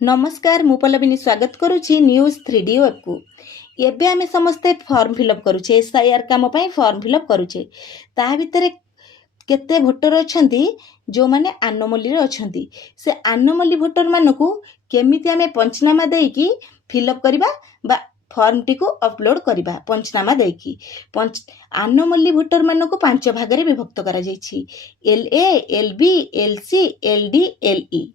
नमस्कार मु पल्लविनी स्वागत करुछि न्यूज 3D वेब को। एबे आमे समस्ते फॉर्म फिलअप करुछे एसआईआर काम पई फॉर्म फिलअप करुछे। ता भितरे केते भोटर अछंती जो माने आनोमली रे अछंती से आनोमली भोटर मानको केमिति आमे पंचनामा देकी फिलअप करबा बा फॉर्म टी को अपलोड करबा पंचनामा देकी आनोमली भोटर मानको पांच भाग रे विभक्त करा जाईछि LA LB LC LD LE.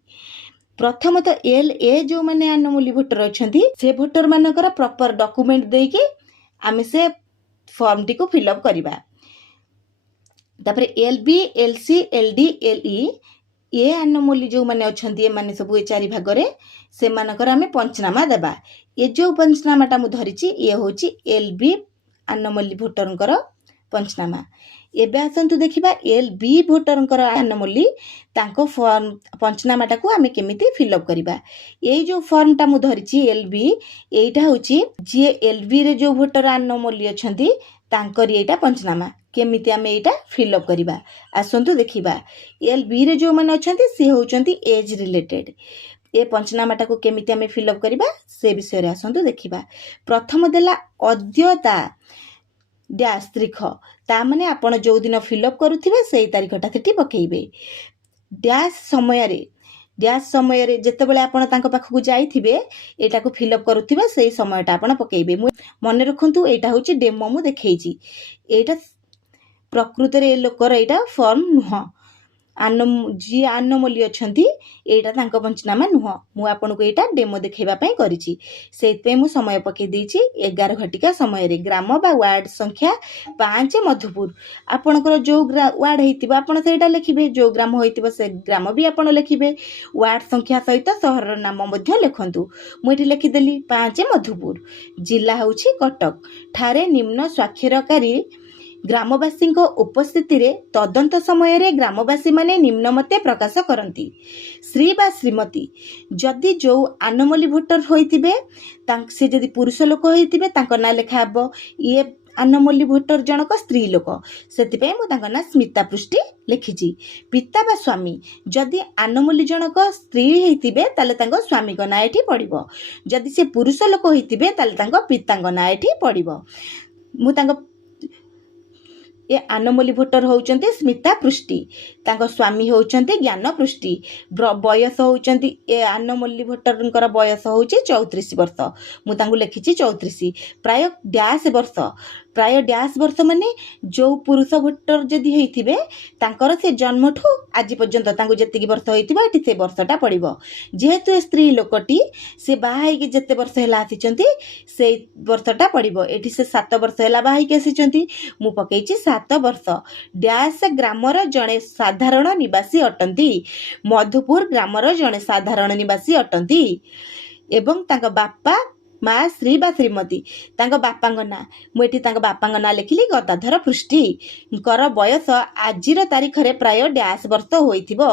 प्रथमत एल ए जो माने आनोमली भोटर अछंती से भोटर मानकर प्रॉपर डॉक्यूमेंट देकी आमे से फॉर्म टी को फिलअप करबा। तापर L B L C L D L E ये आनोमली जो माने अछंती माने सब ए चारि भाग रे से मानकर आमे पंचनामा देबा। ये जो पंचनामाटा मु धरिची ये होची एल बी आनोमली भोटरंकर पंचनामा। एबे आसंतु देखिबा एल बी भोटरंकर आनोमली तांको फॉर्म पंचनामाटा को आमे केमिति फिलअप करबा। ए जो फॉर्मटा मु धरिची एल बी एटा होची जे एल बी रे जो भोटर आनोमली अछंती तांकर एटा पंचनामा केमिति आमे एटा फिलअप करबा। आसंतु देखिबा एल बी रे जो माने अछंती से होचंती एज रिलेटेड। ए पंचनामाटा को केमिति आमे फिलअप करबा से विषय रे आसंतु देखिबा। प्रथम देला अद्यता डैश त्रिख ता माने आपण जो दिन फिलअप करूथिबे सेई तारिखटा सेठी पकेइबे। डैश समय रे जेतेबेले आपण तांको पाखकु जाईथिबे एटा को फिलअप करूथिबे सेई समयटा आपण पकेइबे। मने रखंतु एटा होची डेमो मु देखैची। एटा प्रकृति रे लोकर एटा फॉर्म नुह जी आनोमली अछंती एटा तांको पंचनामा नुह मु आपन को एटा डेमो देखैबा पई करिछि। सेते मु समय पके देछि 11 घटिका समय रे। ग्राम बा वार्ड संख्या 5 मधुपुर आपनकर जो वार्ड हेतिबा आपन सेटा लिखिबे। जो ग्राम होइतिबा से ग्राम भी आपन लिखिबे। वार्ड संख्या सहित शहर नाम मध्ये लिखंतु। मु एठी लिखि देली 5 मधुपुर। जिला होछि कटक। ठारे निम्न स्वाक्षरकारी ग्रामवासी उपस्थिति रे तदंत समय रे ग्रामवासी माने निम्न मते प्रकाश करंती। श्री बा श्रीमती जदि जो आनोमली भोटर होइतिबे से जदि पुरुष लोक होइतिबे तांको ना लेखा हबो ये आनोमली भोटर जनक स्त्री लोक सेति पे मु तांको ना स्मिता पृष्टि लिखिछि। पिता बा स्वामी जदि आनोमली जनक स्त्री हेतिबे ताले तांको स्वामी को ना एठी पड़िबो। जदि से पुरुष लोक होइतिबे ताले तांको पिता को ना एठी पड़िबो। मु तांको ए आनोमली भोटर होउचंती स्मिता पृष्टि तांको स्वामी होउचंती ज्ञान पृष्टि। बयस होउचंती ए आनोमली भोटरंकर बयस होउची 34 वर्ष। मु तांको लिखिची 34। प्राय डैश वर्ष माने जो पुरुष भोटर जदि हेतिबे तांकर से जन्म ठो आज पर्यंत तांको जेतिकी वर्ष होइतिबा एठी से वर्षटा पड़िबो। जेहेतु स्त्री लोकटी से बाहाई के जते वर्ष हेला आसीचंती से वर्षटा पड़िबो। एठी से 7 वर्ष हेला बाहाई के आसीचंती मु पकेइची 7 वर्ष। डैश ग्रामर जणे साधारण निवासी अटंती। मधुपुर ग्रामर जणे साधारण निवासी अटंती एवं तांको बापा माँ श्री बा श्रीमती तांको बापांगो ना मुठी तांको बापांगो ना लिखिली गदाधर पृष्टि कर बयस आजिर तारीख रे प्राय डैश वर्ष होइथिबो।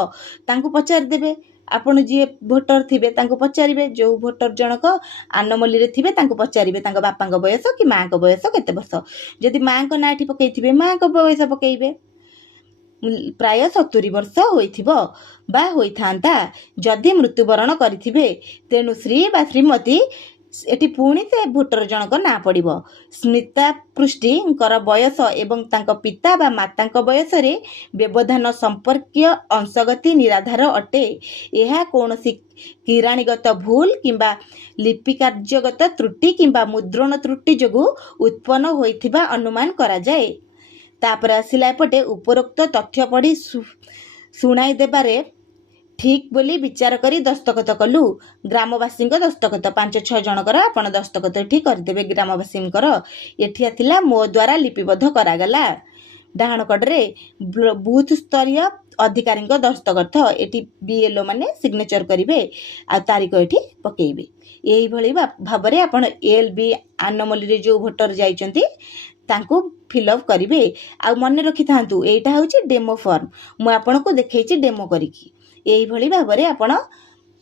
तांको पचार देबे आपण जे भोटर थिबे तांको पचारिबे। जो भोटर जनक आनोमली रे थिबे तांको पचारिबे तांको बापांगो बयस कि माँ को बयस केते वर्ष। जदि माँ को ना एठी पकेइथिबे माँ को बयस पकेइबे। प्राय 70 वर्ष होइथिबो बा होइथांता जदि मृत्युवरण करिथिबे। तेनु श्री बा श्रीमती एटी पुणी से भोटर जनक ना पड़िबो। स्मिता पृष्टिकर बयस एवं तांको पिता बा मातांको बयस रे व्यवधान संपर्कीय अंशगति निराधार अटे। एहा कोनोसी किराणीगत भूल किंबा लिपिकार्यगत त्रुटि किंबा मुद्रण त्रुटि जोगु उत्पन्न होइथिबा अनुमान करा जाए। तापर आसिला पटे उपरोक्त तथ्य पढ़ी सुनाई देबारे ठीक बोली विचार करी दस्तखत कलु। ग्रामवासी दस्तखत 5-6 जनकर आपण दस्तखत ठीक करदेबे। ग्रामवासी एठी आथिला मो द्वारा लिपिबद्ध करागला। डाहाण कड़े बूथ स्तरीय अधिकारी दस्तखत एठी बीएलओ माने सिग्नेचर करिवे आ तारीख एठी पकेइबे। एही भली भाबरे आपण एलबी आनोमली रे जो भोटर जाइचंती तांको फिलअप करिवे। आ मने रखि थांतु एटा होची डेमो फॉर्म मु आपण को देखैची डेमो करिकी। एही भली भाबरे आपण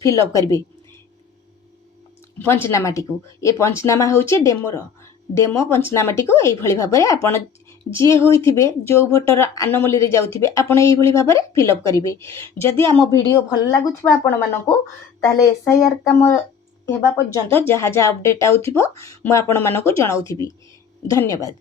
फिलअप करिवे पंचनामाटी को। ए पंचनामा होची डेमो पंचनामाटी को एही भली भाबरे आपण जी होइथिबे जो भोटर आनोमली रे जाउथिबे आपण एई भली भाबरे फिलअप करिवे। जदि आम वीडियो भल लागुथिबा आपण मानकू ताले एसआईआर काम हेबा पर्यंत जहाँ जहाँ अपडेट आउथिबो मु आपण मानकू जणाउथिबी। धन्यवाद।